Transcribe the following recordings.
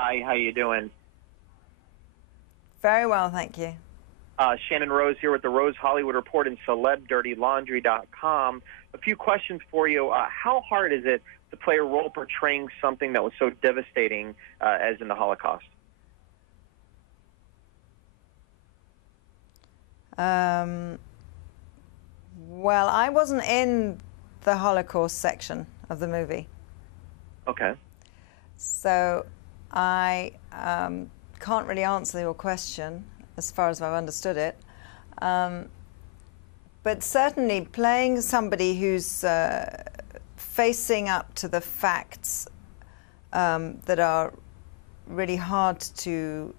Hi, how you doing? Very well, thank you. Shannon Rose here with the Rose Hollywood Report and CelebDirtyLaundry.com. A few questions for you. How hard is it to play a role portraying something that was so devastating as in the Holocaust? Well, I wasn't in the Holocaust section of the movie. Okay. So I can't really answer your question as far as I've understood it. But certainly playing somebody who's facing up to the facts that are really hard to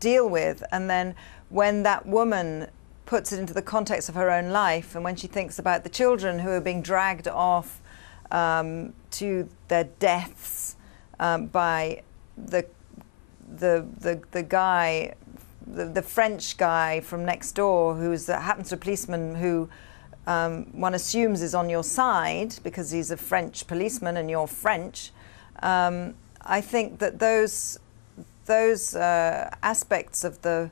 deal with, and then when that woman puts it into the context of her own life, and when she thinks about the children who are being dragged off to their deaths by the guy, the French guy from next door, who happens to be a policeman who one assumes is on your side because he's a French policeman and you're French. I think that those aspects of the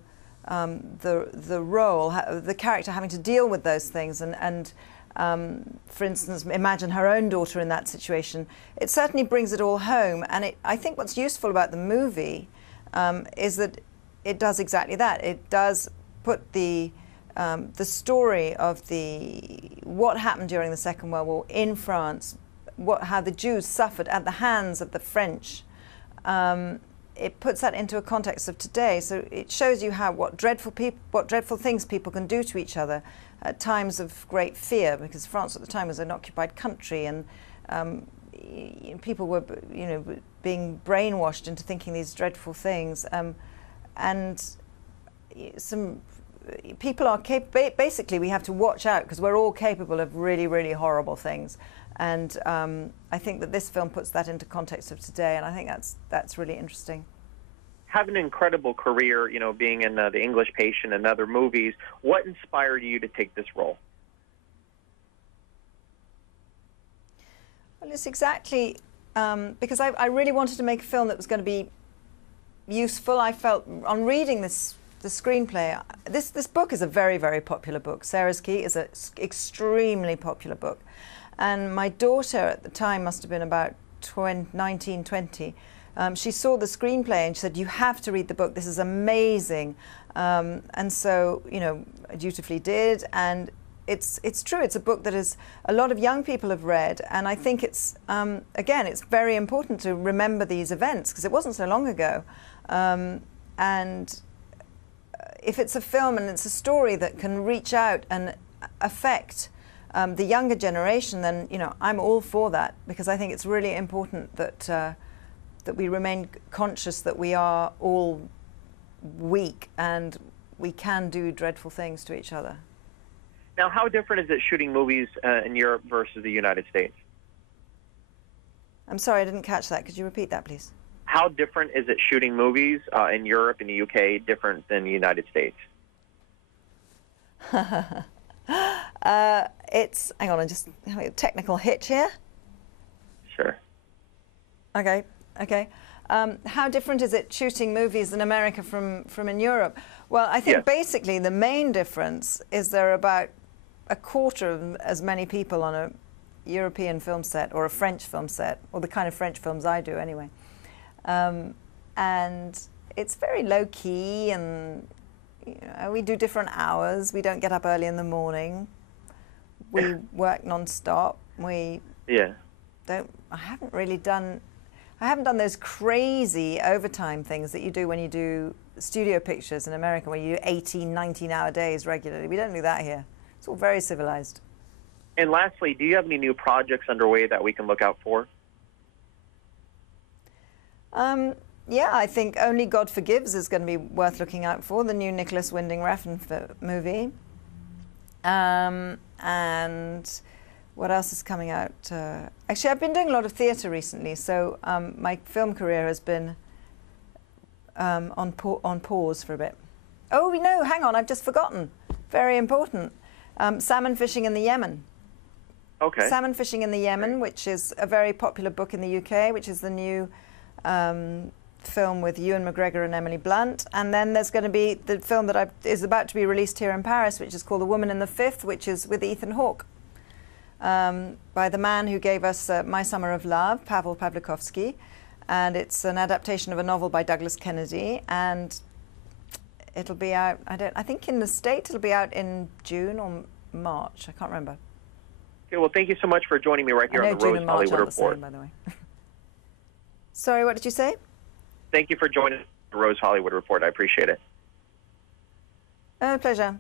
role, the character having to deal with those things, and for instance, imagine her own daughter in that situation, it certainly brings it all home. And I think what's useful about the movie is that it does exactly that. It does put the story of what happened during the Second World War in France, how the Jews suffered at the hands of the French. It puts that into a context of today, so it shows you what dreadful things people can do to each other at times of great fear, because France at the time was an occupied country, and people were, being brainwashed into thinking these dreadful things, and some people are basically, we have to watch out because we're all capable of really, really horrible things. And I think that this film puts that into context of today, and I think that's really interesting. Having an incredible career, being in The English Patient and other movies, what inspired you to take this role? Well, it's exactly because I really wanted to make a film that was going to be useful. I felt on reading the screenplay, this book is a very, very popular book. Sarah's Key is an extremely popular book. And my daughter at the time must have been about 19, 20. She saw the screenplay and she said, "You have to read the book. This is amazing." And so, I dutifully did. And it's true. It's a book that a lot of young people have read. And I think it's, again, it's very important to remember these events because it wasn't so long ago. And if it's a film and it's a story that can reach out and affect the younger generation, then I'm all for that, because I think it's really important that we remain conscious that we are all weak and we can do dreadful things to each other. Now, how different is it shooting movies in Europe versus the United States? I'm sorry, I didn't catch that. Could you repeat that, please? How different is it shooting movies in Europe and the UK different than the United States? Hang on, I'm just having a technical hitch here. Sure. Okay. How different is it shooting movies in America from in Europe? Well, I think basically the main difference is there are about a quarter of as many people on a European film set or a French film set, or the kind of French films I do anyway. And it's very low-key, and we do different hours. We don't get up early in the morning. We work non-stop. I haven't done those crazy overtime things that you do when you do studio pictures in America, where you do 18, 19-hour days regularly. We don't do that here. It's all very civilized. And lastly, do you have any new projects underway that we can look out for? Yeah, I think Only God Forgives is going to be worth looking out for, the new Nicholas Winding Refn movie. And what else is coming out? Actually, I've been doing a lot of theatre recently, so my film career has been on pause for a bit. Oh, no, hang on, I've just forgotten. Very important. Salmon Fishing in the Yemen. Okay. Salmon Fishing in the Yemen, which is a very popular book in the UK, which is the new film with Ewan McGregor and Emily Blunt. And then there's going to be the film that is about to be released here in Paris, which is called The Woman in the Fifth, which is with Ethan Hawke, by the man who gave us My Summer of Love, Pavel Pawlikowski. And it's an adaptation of a novel by Douglas Kennedy. And it'll be out, I think in the States it'll be out in June or March. I can't remember. Okay, well, thank you so much for joining me right here on the Rose Hollywood Report. By the way. Sorry, what did you say? Thank you for joining the Rose Hollywood Report. I appreciate it. Pleasure.